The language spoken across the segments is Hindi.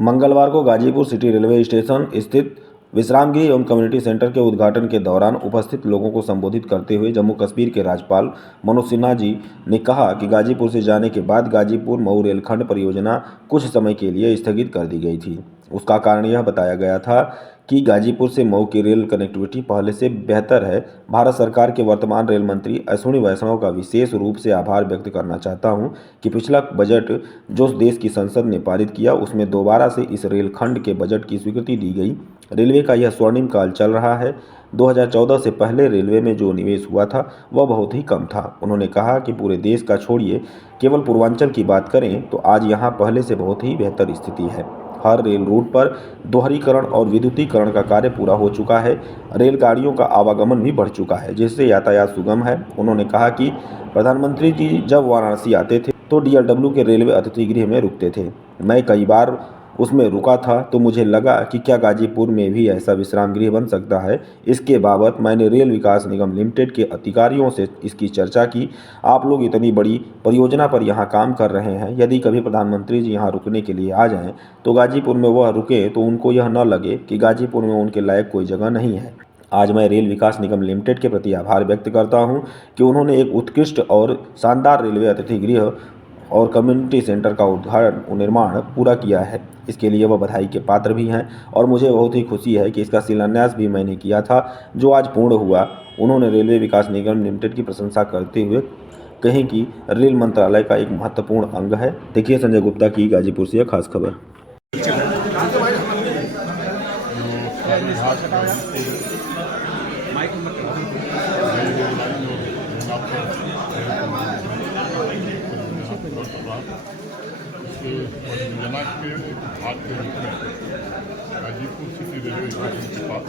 मंगलवार को गाजीपुर सिटी रेलवे स्टेशन स्थित विश्राम गृह एवं कम्युनिटी सेंटर के उद्घाटन के दौरान उपस्थित लोगों को संबोधित करते हुए जम्मू कश्मीर के राज्यपाल मनोज सिन्हा जी ने कहा कि गाजीपुर से जाने के बाद गाजीपुर मऊ रेलखंड परियोजना कुछ समय के लिए स्थगित कर दी गई थी। उसका कारण यह बताया गया था कि गाजीपुर से मऊ की रेल कनेक्टिविटी पहले से बेहतर है। भारत सरकार के वर्तमान रेल मंत्री अश्विनी वैष्णव का विशेष रूप से आभार व्यक्त करना चाहता हूं कि पिछला बजट जो देश की संसद ने पारित किया उसमें दोबारा से इस रेलखंड के बजट की स्वीकृति दी गई। रेलवे का यह स्वर्णिम काल चल रहा है। 2014 से पहले रेलवे में जो निवेश हुआ था वह बहुत ही कम था। उन्होंने कहा कि पूरे देश का छोड़िए, केवल पूर्वांचल की बात करें तो आज यहाँ पहले से बहुत ही बेहतर स्थिति है। हर रेल रूट पर दोहरीकरण और विद्युतीकरण का कार्य पूरा हो चुका है। रेलगाड़ियों का आवागमन भी बढ़ चुका है, जिससे यातायात सुगम है। उन्होंने कहा कि प्रधानमंत्री जी जब वाराणसी आते थे तो डीआरडब्ल्यू के रेलवे अतिथि गृह में रुकते थे। मैं कई बार उसमें रुका था तो मुझे लगा कि क्या गाजीपुर में भी ऐसा विश्राम गृह बन सकता है। इसके बाबत मैंने रेल विकास निगम लिमिटेड के अधिकारियों से इसकी चर्चा की। आप लोग इतनी बड़ी परियोजना पर यहाँ काम कर रहे हैं, यदि कभी प्रधानमंत्री जी यहाँ रुकने के लिए आ जाएं तो गाजीपुर में वह रुके तो उनको यह न लगे कि गाजीपुर में उनके लायक कोई जगह नहीं है। आज मैं रेल विकास निगम लिमिटेड के प्रति आभार व्यक्त करता हूं कि उन्होंने एक उत्कृष्ट और शानदार रेलवे अतिथि गृह और कम्युनिटी सेंटर का निर्माण पूरा किया है। इसके लिए वह बधाई के पात्र भी हैं और मुझे बहुत ही खुशी है कि इसका शिलान्यास भी मैंने किया था, जो आज पूर्ण हुआ। उन्होंने रेलवे विकास निगम लिमिटेड की प्रशंसा करते हुए कहें कि रेल मंत्रालय का एक महत्वपूर्ण अंग है। देखिए संजय गुप्ता की गाजीपुर से यह खास खबर। परियोजना के एक भाग के रूप में गाजीपुर सिटी रेलवे स्टेशन के पास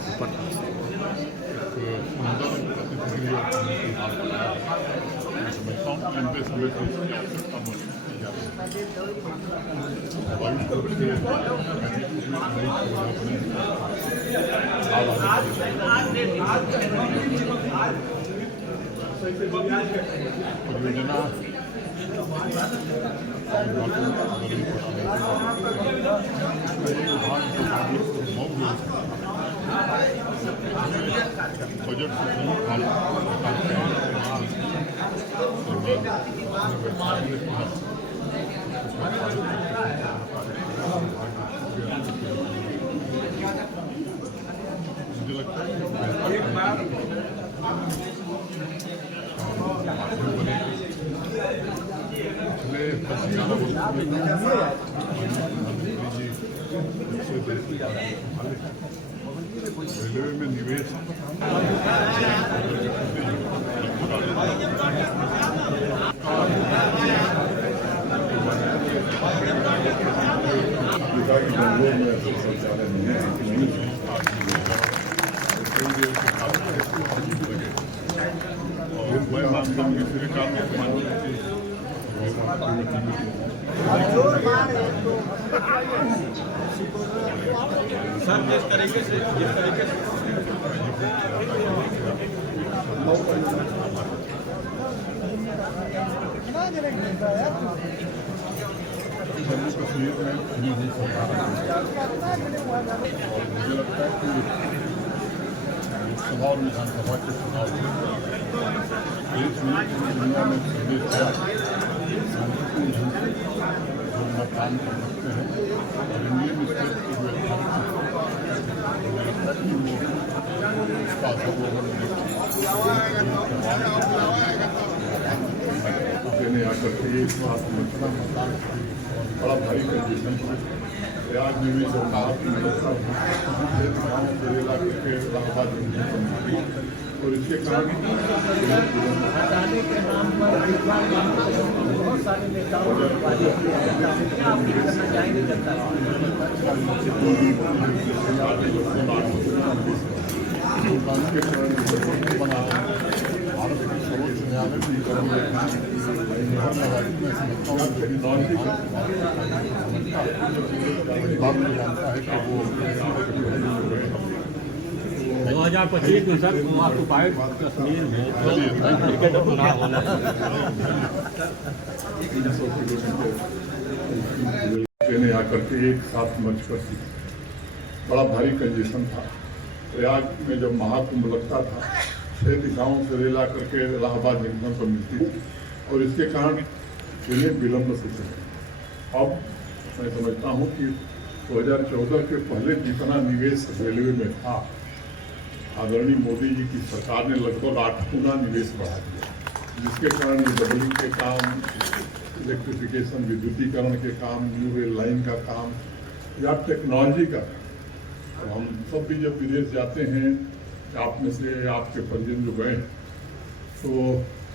एक सुंदर अतिथि गृह बनाया है। समझता हूँ कि लंबे समय से इसकी आवश्यकता महसूस की जा रही है। स्वाभाविक रूप से गाजीपुर में नई परियोजना बजट मुझे लगता है रेलवे में निवेश सर जिस तरीके से जम्मू कश्मीर में मुझे लगता है कि लोकसभा और विधानसभा के चुनाव देश में दुनिया में संदेश दिया शांतिपूर्ण ढंग से लोग मतदान कर सकते हैं और इंडियन स्टेट के जो इसका असर देने आकर के ये मतदान बड़ा भारी कंडीशन है। आज में भी सरकार की इलाके के इलाहाबाद और इसके कारण हटाने के नाम पर बहुत सारे नेताओं ने आप नहीं करना चाहेंगे जनता बना भारत के सर्वोच्च न्यायालय भी जानता है कि वो 2025 में सर ऑक्युपाइड कश्मीर में क्रिकेट चुनाव होना देने करके एक साथ मर्ज कर दी। बड़ा भारी कंजेशन था। प्रयाग में जब महाकुंभ लगता था 6 दिशाओं से रेल आकर के इलाहाबाद जंक्शन पर मिलती थी और इसके कारण ट्रेनें विलम्ब से चली। अब मैं समझता हूँ कि 2014 के पहले जितना निवेश रेलवे में था, आदरणीय मोदी जी की सरकार ने लगभग 8 गुना निवेश बढ़ा दिया, जिसके कारण ये डबलिंग के काम, इलेक्ट्रिफिकेशन, विद्युतीकरण के काम, न्यू रेल लाइन का काम या टेक्नोलॉजी का। तो हम सब भी जब विदेश जाते हैं, आप में से आपके परिजन जो गए, तो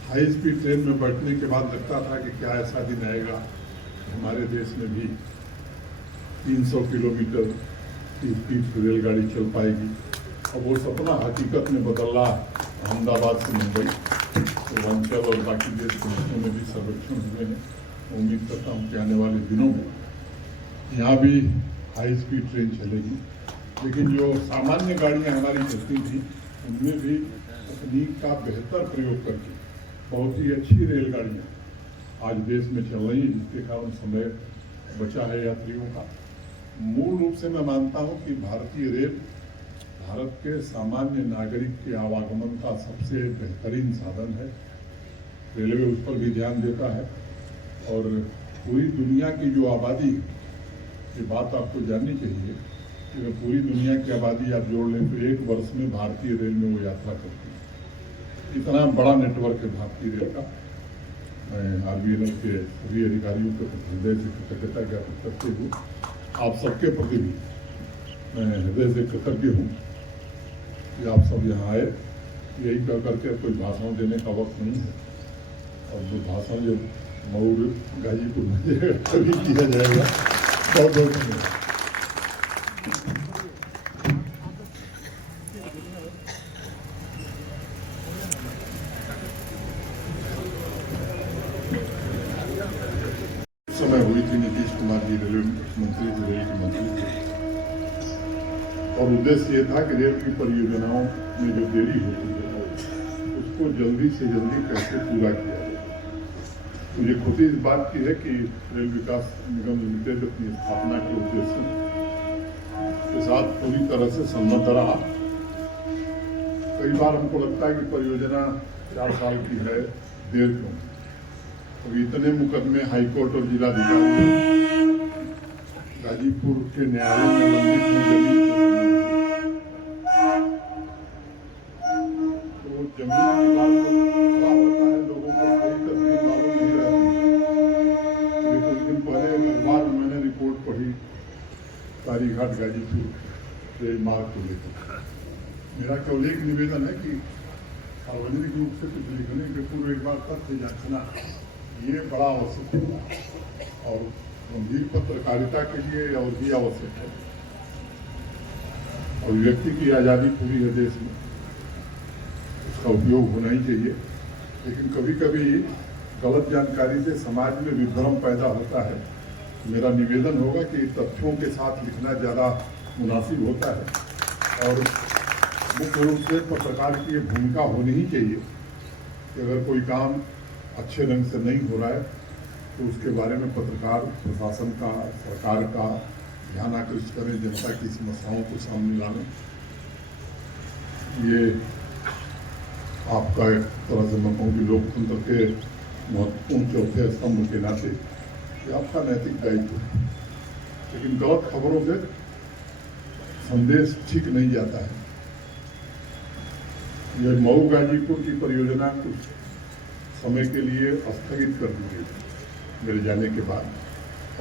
हाई स्पीड ट्रेन में बैठने के बाद लगता था कि क्या ऐसा दिन आएगा हमारे देश में भी 300 किलोमीटर की स्पीड से रेलगाड़ी चल पाएगी। और वो सपना हकीकत में बदला। अहमदाबाद से मुंबई, पूर्वांचल और बाकी देश के हिस्सों में भी सर्वेक्षण हुए हैं। उम्मीद करता हूँ कि आने वाले दिनों में यहाँ भी हाई स्पीड ट्रेन चलेगी। लेकिन जो सामान्य गाड़ियाँ हमारी चलती थी, उनमें भी तकनीक का बेहतर प्रयोग करके बहुत ही अच्छी रेलगाड़ियाँ आज देश में चल रही हैं, जिसके कारण समय बचा है यात्रियों का। मूल रूप से मैं मानता हूँ कि भारतीय रेल भारत के सामान्य नागरिक के आवागमन का सबसे बेहतरीन साधन है। रेलवे उस पर भी ध्यान देता है और पूरी दुनिया की जो आबादी है, ये बात आपको जाननी चाहिए कि पूरी दुनिया की आबादी आप जोड़ लें तो 1 वर्ष में भारतीय रेल में वो यात्रा करती है। इतना बड़ा नेटवर्क है भारतीय रेल का। मैं RVNL के सभी अधिकारियों को हृदय से कृतज्ञता ज्ञापित करते हुए आप सबके प्रति भी मैं हृदय से कृतज्ञ हूँ कि आप सब यहाँ आए। यही कह करके कोई भाषण देने का वक्त नहीं है, और जो भाषण जब मऊ गाजीपुर में तभी किया जाएगा। बहुत बहुत धन्यवाद। समय हुई थी नीतीश कुमार जी रेलवे मंत्री थे, रेल के मंत्री थे, और उद्देश्य ये था कि रेल की परियोजनाओं में जो देरी होती है उसको जल्दी से जल्दी कैसे पूरा किया जाए। मुझे खुशी इस बात की है कि रेल विकास निगम लिमिटेड अपनी स्थापना के उद्देश्य के साथ पूरी तरह से सम्मत रहा। कई बार हमको लगता है कि परियोजना 4 साल की है, देर क्यों। अब इतने मुकदमे हाईकोर्ट और जिलाधिकारी गाजीपुर के न्यायालय में लंबित हैं जमीन से संबंधित, तो जमीन विवाद खड़ा होता है, लोगों को सही तस्वीर मालूम नहीं रहती। अभी कुछ दिन पहले अखबार में मैंने रिपोर्ट पढ़ी तारीघाट गाजीपुर रेल मार्ग को लेकर। मेरा केवल एक निवेदन है कि सार्वजनिक रूप से कुछ लिखने के पूर्व एक बार तथ्य जांचना ये बड़ा आवश्यक है, और गंभीर पत्रकारिता के लिए और भी आवश्यक है। और व्यक्ति की आज़ादी पूरी है देश में, उसका उपयोग होना ही चाहिए। लेकिन कभी कभी गलत जानकारी से समाज में विभ्रम पैदा होता है। मेरा निवेदन होगा कि तथ्यों के साथ लिखना ज़्यादा मुनासिब होता है, और मुख्य रूप से पत्रकार की ये भूमिका होनी ही चाहिए कि अगर कोई काम अच्छे ढंग से नहीं हो रहा है तो उसके बारे में पत्रकार प्रशासन का, सरकार का ध्यान आकृष्ट करें, जनता की समस्याओं को सामने लाने। ये आपका एक तरह से मैं कहूँ कि लोकतंत्र के महत्वपूर्ण चौथे स्तंभ के नाते ये आपका नैतिक दायित्व है। लेकिन गलत खबरों से संदेश ठीक नहीं जाता है। यह मऊ गाजीपुर की परियोजना कुछ समय के लिए स्थगित कर दी गई मेरे जाने के बाद,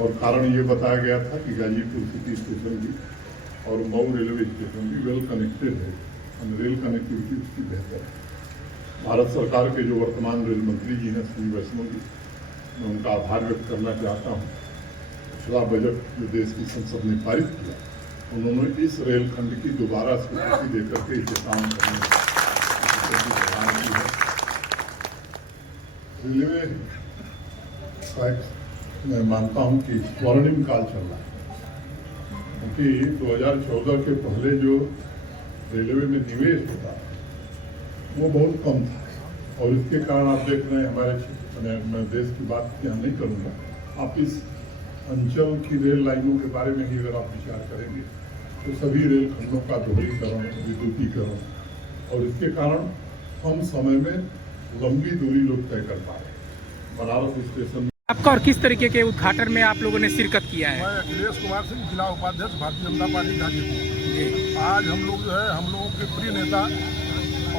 और कारण ये बताया गया था कि गाजीपुर सिटी स्टेशन भी और मऊ रेलवे स्टेशन भी वेल कनेक्टेड है, रेल कनेक्टिविटी उसकी बेहतर है। भारत सरकार के जो वर्तमान रेल मंत्री जी हैं श्री वैष्णव जी, मैं उनका आभार व्यक्त करना चाहता हूँ। पिछला बजट जो देश की संसद ने पारित किया, उन्होंने इस रेलखंड की दोबारा स्वीकृति देकर के इसे काम करने की रेलवे का मैं मानता हूं कि स्वर्णिम काल चल रहा है, क्योंकि 2014 के पहले जो रेलवे में निवेश होता वो बहुत कम था, और इसके कारण आप देख रहे हैं हमारे मैं देश की बात यहाँ नहीं करूँगा, आप इस अंचल की रेल लाइनों के बारे में ही अगर आप विचार करेंगे तो सभी रेल खंडों का दोहरीकरण, विद्युतीकरण, और इसके कारण कम समय में लंबी दूरी लोग तय कर पा रहे हैं। बनारस स्टेशन आपका और किस तरीके के उद्घाटन में आप लोगों ने शिरकत किया है? मैं अखिलेश कुमार सिंह, जिला उपाध्यक्ष भारतीय जनता पार्टी गाजीपुर। जी, आज हम लोग जो है हम लोगों के प्रिय नेता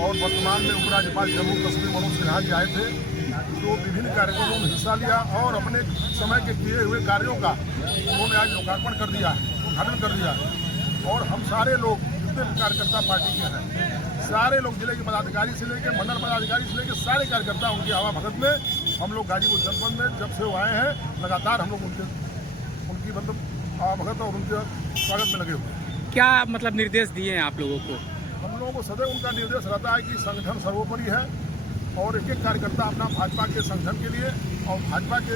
और वर्तमान में उपराज्यपाल जम्मू कश्मीर मनोज सिन्हा जी आए थे, जो विभिन्न कार्यक्रमों में हिस्सा लिया और अपने समय के किए हुए कार्यों का उन्होंने आज लोकार्पण कर दिया है, उद्घाटन कर दिया है। और हम सारे लोग जितने भी कार्यकर्ता पार्टी के हैं, सारे लोग जिले के पदाधिकारी से लेकर मंडल पदाधिकारी से लेकर सारे कार्यकर्ता उनकी हवा भगत में हम लोग गाजीपुर जनपद में जब से वो आए हैं लगातार हम लोग उनकी मतलब हवा भगत और उनके स्वागत में लगे हुए हैं। क्या मतलब निर्देश दिए हैं आप लोगों को? हम लोगों को सदैव उनका निर्देश रहता है कि संगठन सर्वोपरि है और एक एक कार्यकर्ता अपना भाजपा के संगठन के लिए और भाजपा के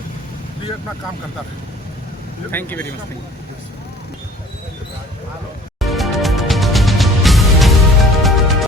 लिए अपना काम करता रहे। Thank you very much.